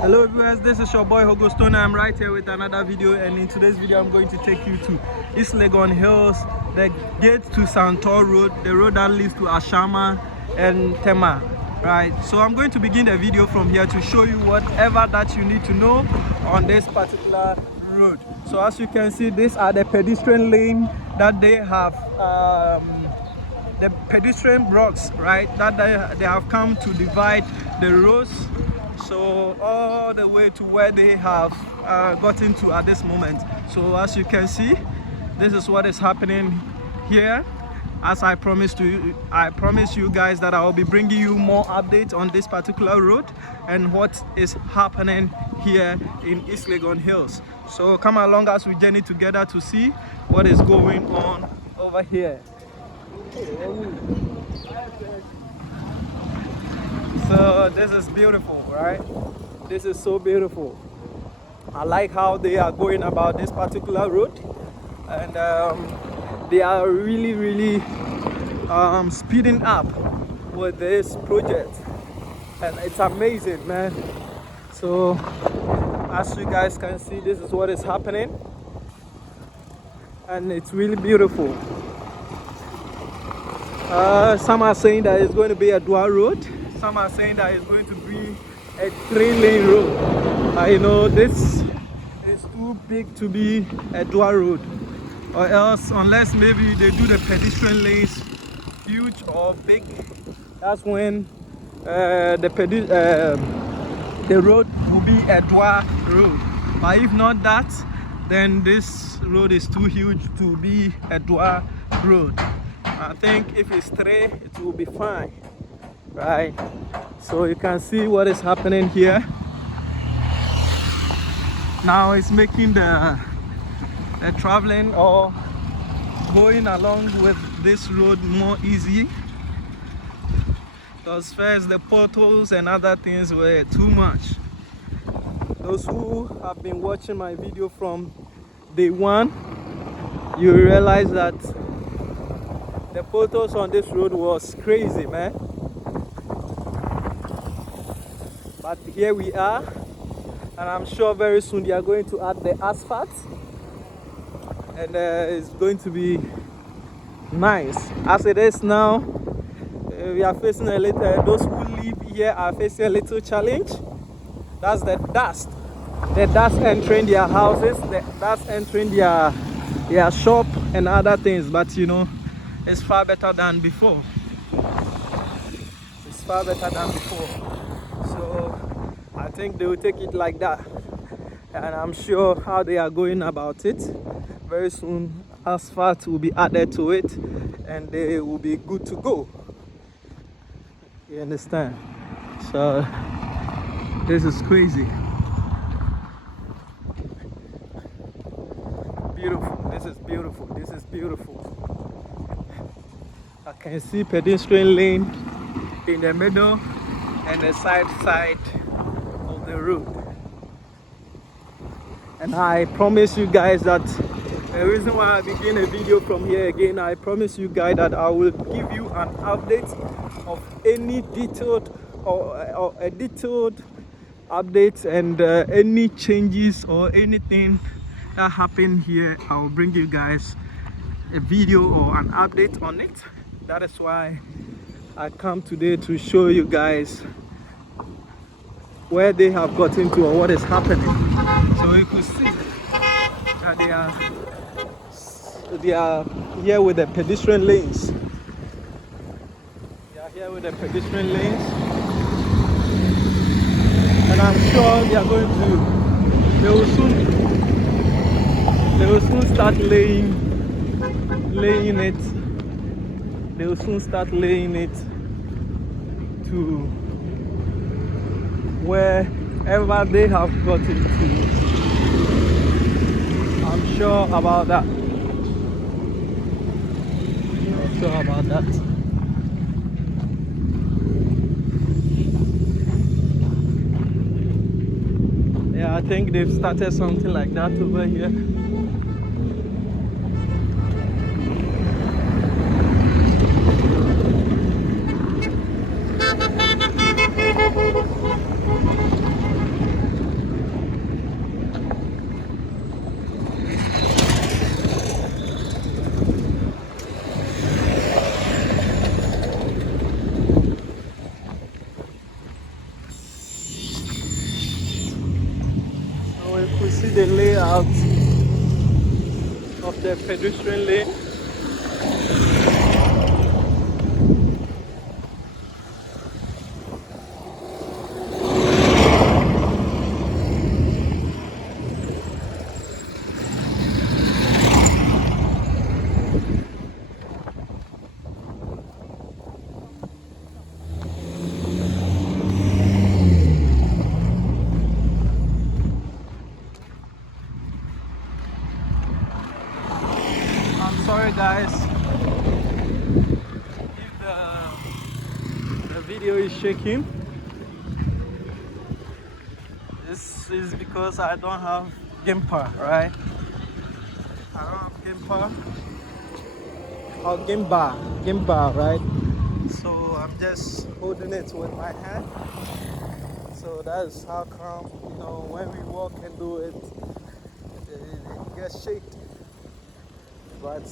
Hello viewers, this is your boy Hogostone. I'm right here with another video, and in today's video I'm going to take you to East Legon Hills, the gate to Sateo Road, the road that leads to Ashama and Tema. Right, so I'm going to begin the video from here to show you whatever that you need to know on this particular road. So as you can see, these are the pedestrian lane that they have, the pedestrian blocks, right, that they have come to divide the roads, so all the way to where they have gotten to at this moment. So as you can see, this is what is happening here. As I promised you guys that I will be bringing you more updates on this particular road and what is happening here in East Legon Hills. So come along as we journey together to see what is going on over here. So this is beautiful, right? This is so beautiful. I like how they are going about this particular road, and they are really speeding up with this project, and it's amazing, man. So as you guys can see, this is what is happening, and it's really beautiful. Some are saying that it's going to be a dual road. Some are saying that it's going to be a 3-lane road. You know, this is too big to be a dual road, or else, unless maybe they do the pedestrian lanes huge or big, that's when the road will be a dual road. But if not that, then this road is too huge to be a dual road. I think if it's 3, it will be fine, right? So you can see what is happening here. Now it's making the traveling or going along with this road more easy, because first the potholes and other things were too much. Those who have been watching my video from day one, you realize that the potholes on this road was crazy, man. But here we are, and I'm sure very soon they are going to add the asphalt, and it's going to be nice. As it is now, we are facing a little, those who live here are facing a little challenge. That's the dust entering their houses, the dust entering their shop and other things. But you know, it's far better than before. It's far better than before. So I think they will take it like that, and I'm sure how they are going about it. Very soon asphalt will be added to it, and they will be good to go. You understand? So this is crazy. Beautiful. This is beautiful. This is beautiful. I can see pedestrian lane in the middle and the side of the road. And I promise you guys that the reason why I begin a video from here again, I promise you guys that I will give you an update of any detailed or a detailed update, and any changes or anything that happened here, I will bring you guys a video or an update on it. That is why I come today to show you guys where they have gotten to or what is happening. So you could see that they are here with the pedestrian lanes. They are here with the pedestrian lanes, and I'm sure they are going to. They will soon start laying it. They will soon start laying it to wherever they have gotten to. I'm sure about that. I'm sure about that. Yeah, I think they've started something like that over here. you could see the layout of the pedestrian lane. Sorry guys if the video is shaking. This is because I don't have gimper, right? I don't have gimper or gimbar, right? So I'm just holding it with my hand. So that's how come, you know, when we walk and do it, it gets shaky. But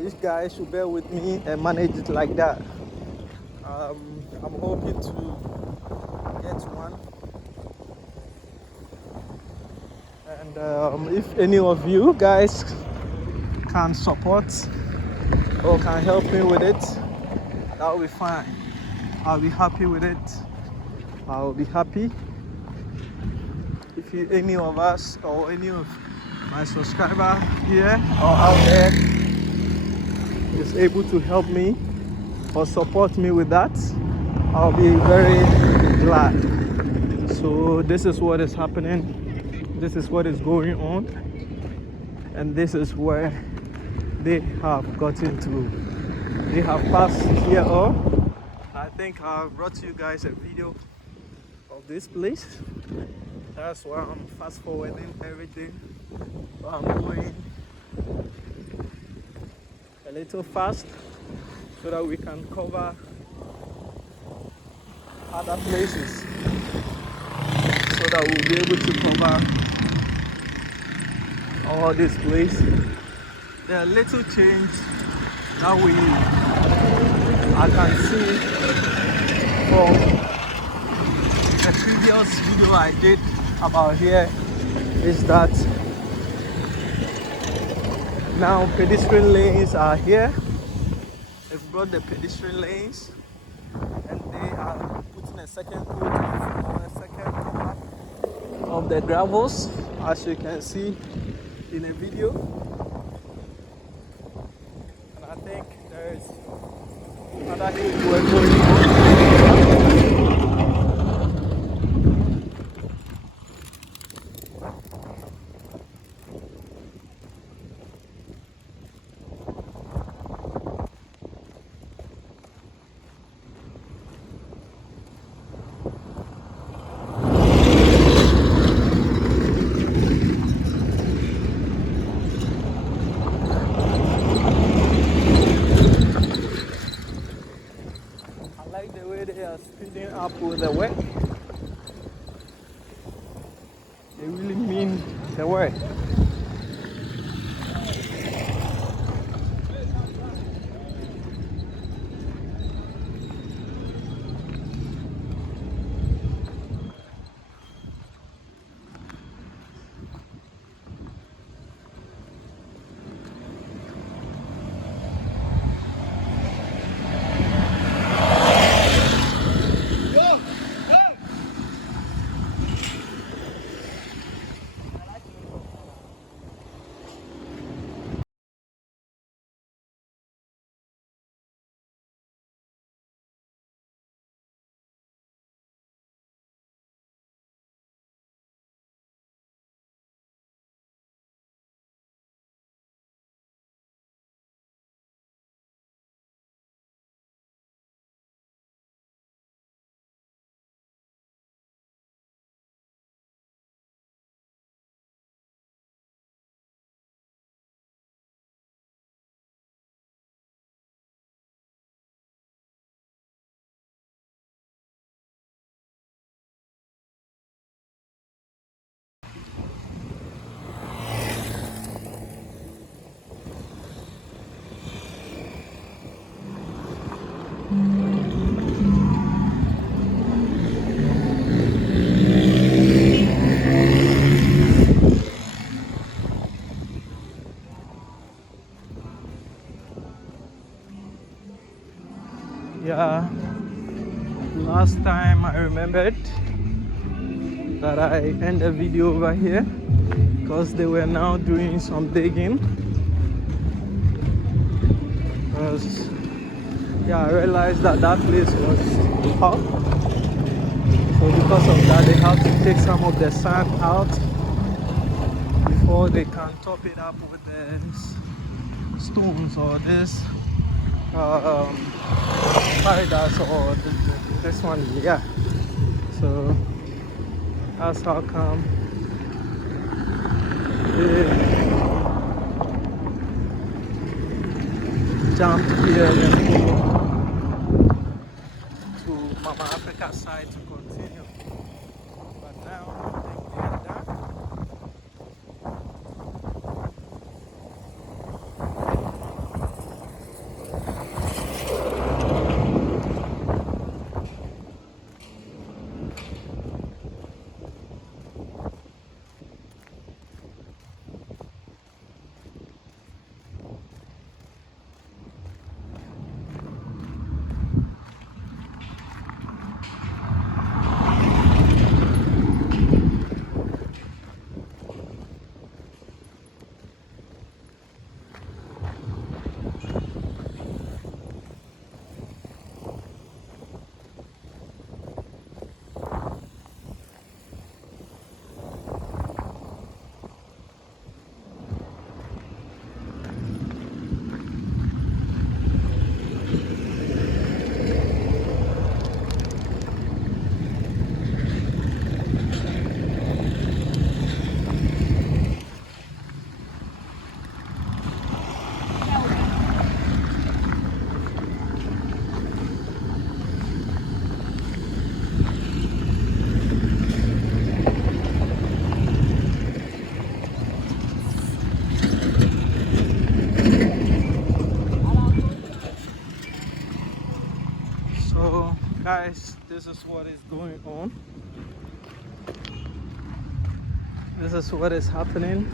you guys should bear with me and manage it like that. I'm hoping to get one. And if any of you guys can support or can help me with it, that will be fine. I'll be happy with it. I'll be happy if any of us or any of my subscriber here or out there is able to help me or support me with that. I'll be very glad. So this is what is happening, this is what is going on, and this is where they have gotten to. They have passed here on. I think I brought you guys a video of this place. That's why I'm fast forwarding everything. I'm going a little fast so that we can cover other places, so that we'll be able to cover all this place. There are little change that I can see from the previous video I did about here is that now pedestrian lanes are here. They've brought the pedestrian lanes and they are putting a second coat or a second cover of the gravels, as you can see in a video. And I think there is another huge work going on. Speeding up with the work. They really mean the work. recommended that I end the video over here because they were now doing some digging. Because yeah, I realized that that place was hot, so because of that they have to take some of the sand out before they can top it up with the stones or this paradise or this one. Yeah, so that's how come they jumped here and go to Mama Africa side to continue. But now I think they are done. So guys, this is what is going on. This is what is happening.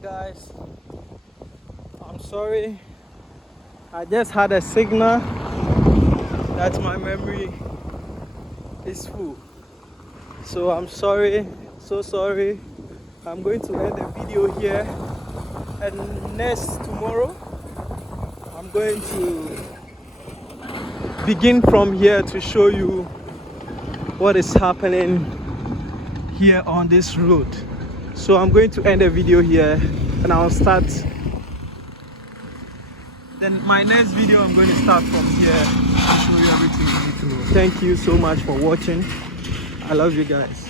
Guys, I'm sorry, I just had a signal that my memory is full, so I'm sorry, so sorry. I'm going to end the video here, and tomorrow I'm going to begin from here to show you what is happening here on this road. So I'm going to end the video here and I'll start. Then my next video I'm going to start from here and show you everything you need to know. Thank you so much for watching. I love you guys.